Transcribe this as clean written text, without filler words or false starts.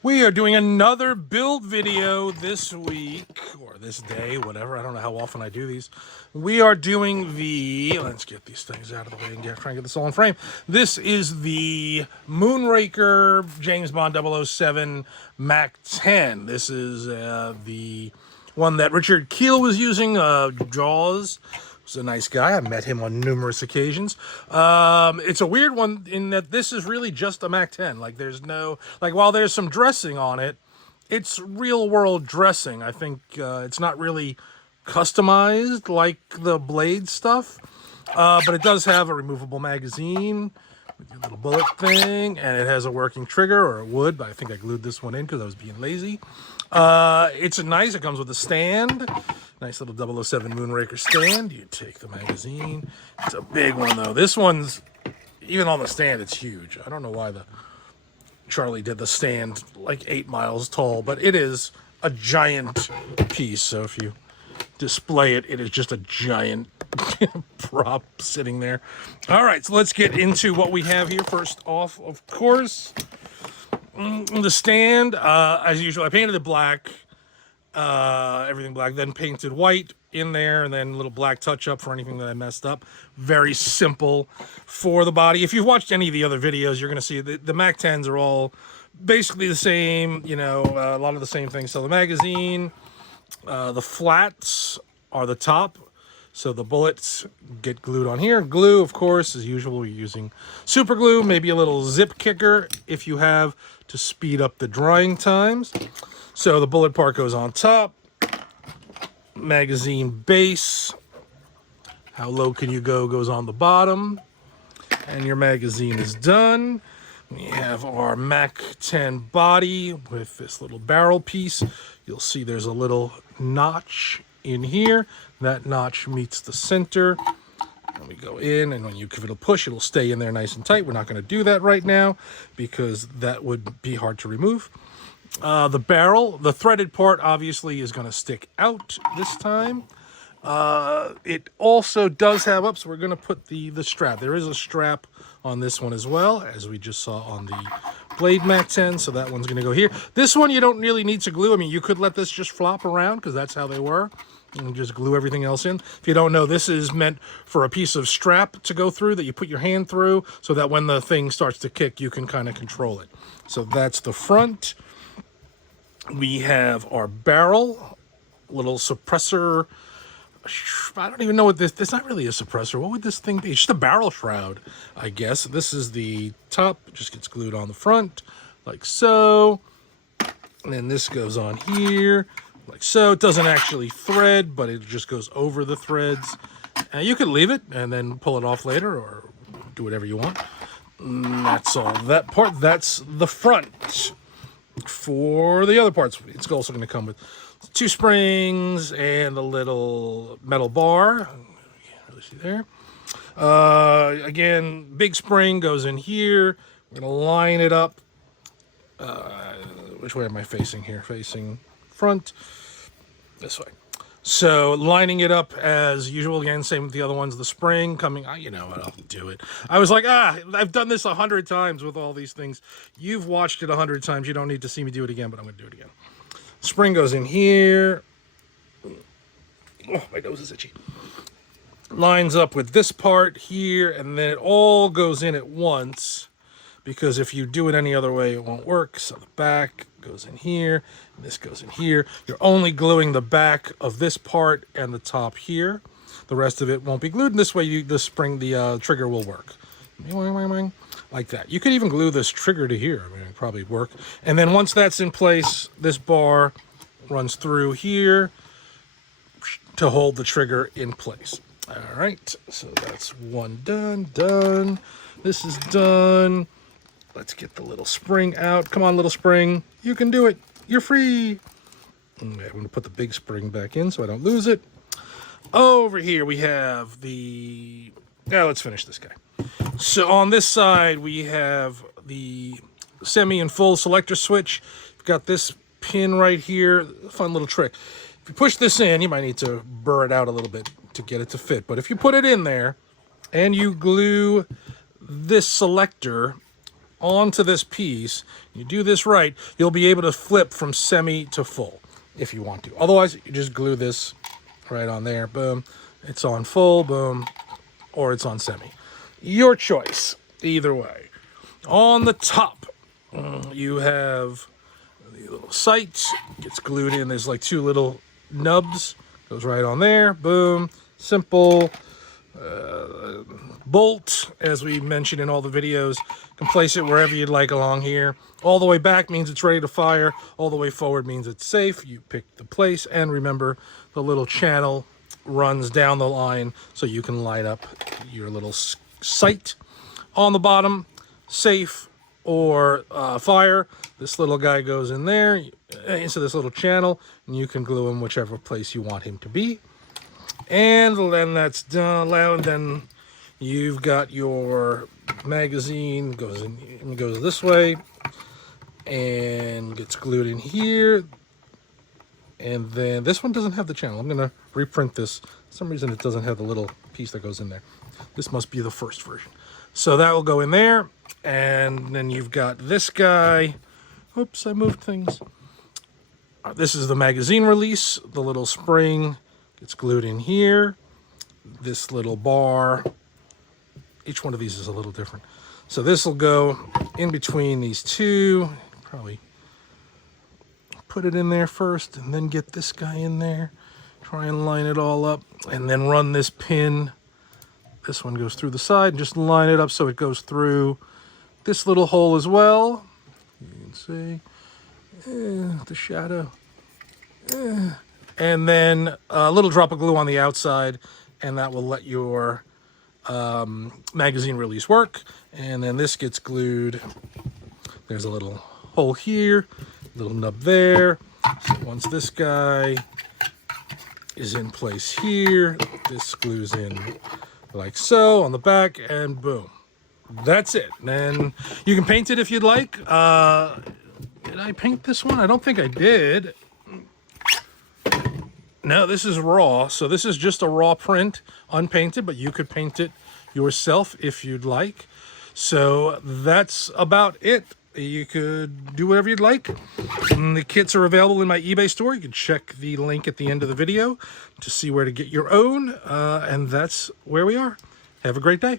We are doing another build video this week, or this day, whatever. I don't know how often I do these. We are doing the, let's get these things out of the way and try and get this all in frame. This is the Moonraker James Bond 007 Mac 10. This is the one that Richard Kiel was using, Jaws. He's a nice guy. I met him on numerous occasions. It's a weird one in that this is really just a Mac 10. Like, there's no, like, while there's some dressing on it, it's real world dressing. I think it's not really customized like the Blade stuff, but it does have a removable magazine with your little bullet thing, and it has a working trigger, or it would, but I think I glued this one in because I was being lazy. It's nice. It comes with a stand. Nice little 007 Moonraker stand. You take the magazine. It's a big one, though. This one's, even on the stand, it's huge. I don't know why Charlie did the stand like 8 miles tall, but it is a giant piece. So if you display it, it is just a giant prop sitting there. All right, so let's get into what we have here. First off, of course, the stand. As usual, I painted it black. Everything black, then painted white in there, and then a little black touch up for anything that I messed up. Very simple for the body. If you've watched any of the other videos, you're going to see the Mac 10s are all basically the same, you know, a lot of the same things. So the magazine, the flats are the top. So the bullets get glued on here. Glue, of course, as usual, we're using super glue, maybe a little zip kicker if you have, to speed up the drying times. So the bullet part goes on top. Magazine base, how low can you go, goes on the bottom. And your magazine is done. We have our Mac 10 body with this little barrel piece. You'll see there's a little notch in here. That notch meets the center. And we go in, and when you give it a push, it'll stay in there nice and tight. We're not going to do that right now because that would be hard to remove. The barrel, the threaded part, obviously is going to stick out this time. It also does have up, so we're going to put the strap. There is a strap on this one as well, as we just saw on the Blade Mac 10, so that one's going to go here. This one you don't really need to glue. I mean, you could let this just flop around because that's how they were, and just glue everything else in. If you don't know, this is meant for a piece of strap to go through that you put your hand through so that when the thing starts to kick, you can kind of control it. So that's the front. We have our barrel, little suppressor. I don't even know what this, it's not really a suppressor. What would this thing be? It's just a barrel shroud, I guess. This is the top. It just gets glued on the front, like so. And then this goes on here, like so. It doesn't actually thread, but it just goes over the threads. You could leave it and then pull it off later or do whatever you want. And that's all that part. That's the front. For the other parts, it's also going to come with 2 springs and a little metal bar. You can't really see there. Again, big spring goes in here. We're going to line it up. Which way am I facing here? Facing front. This way. So lining it up as usual. Again, same with the other ones. The spring coming, you know what, I'll do it. I was like, I've done this 100 times with all these things. You've watched it 100 times. You don't need to see me do it again, but I'm going to do it again. Spring goes in here. Oh, my nose is itchy. Lines up with this part here, and then it all goes in at once, because if you do it any other way, it won't work. So the back goes in here, and this goes in here. You're only gluing the back of this part and the top here. The rest of it won't be glued, and this way the trigger will work. Like that. You could even glue this trigger to here. I mean, it'd probably work. And then once that's in place, this bar runs through here to hold the trigger in place. All right, so that's one done. This is done. Let's get the little spring out. Come on, little spring. You can do it. You're free. Okay, I'm going to put the big spring back in so I don't lose it. Over here we have the... Yeah, let's finish this guy. So on this side, we have the semi and full selector switch. We've got this pin right here. Fun little trick. If you push this in, you might need to burr it out a little bit to get it to fit. But if you put it in there and you glue this selector onto this piece, you do this right, you'll be able to flip from semi to full if you want to. Otherwise, you just glue this right on there. Boom. It's on full. Boom. Or it's on semi. Your choice. Either way. On the top, you have the little sight. Gets glued in. There's like 2 little nubs. Goes right on there. Boom. Simple. Bolt, as we mentioned in all the videos. You can place it wherever you'd like along here. All the way back means it's ready to fire. All the way forward means it's safe. You pick the place, and remember, the little channel runs down the line so you can line up your little sight. On the bottom, safe or fire. This little guy goes in there, into this little channel, and you can glue him whichever place you want him to be. And then that's done. And then you've got your magazine, goes this way and gets glued in here. And then this one doesn't have the channel. I'm going to reprint this. For some reason it doesn't have the little piece that goes in there. This must be the first version. So that will go in there. And then you've got this guy. Oops, I moved things. This is the magazine release. The little spring gets glued in here. This little bar. Each one of these is a little different. So this will go in between these 2. Probably put it in there first and then get this guy in there. Try and line it all up and then run this pin. This one goes through the side and just line it up so it goes through this little hole as well. You can see the shadow. And then a little drop of glue on the outside, and that will let your magazine release work. And then this gets glued. There's a little hole here, little nub there. So once this guy is in place here, this glues in like so on the back, and boom. That's it. And then you can paint it if you'd like. Did I paint this one? I don't think I did. No, this is raw. So this is just a raw print, unpainted, but you could paint it yourself if you'd like. So that's about it. You could do whatever you'd like. And the kits are available in my eBay store. You can check the link at the end of the video to see where to get your own. And that's where we are. Have a great day.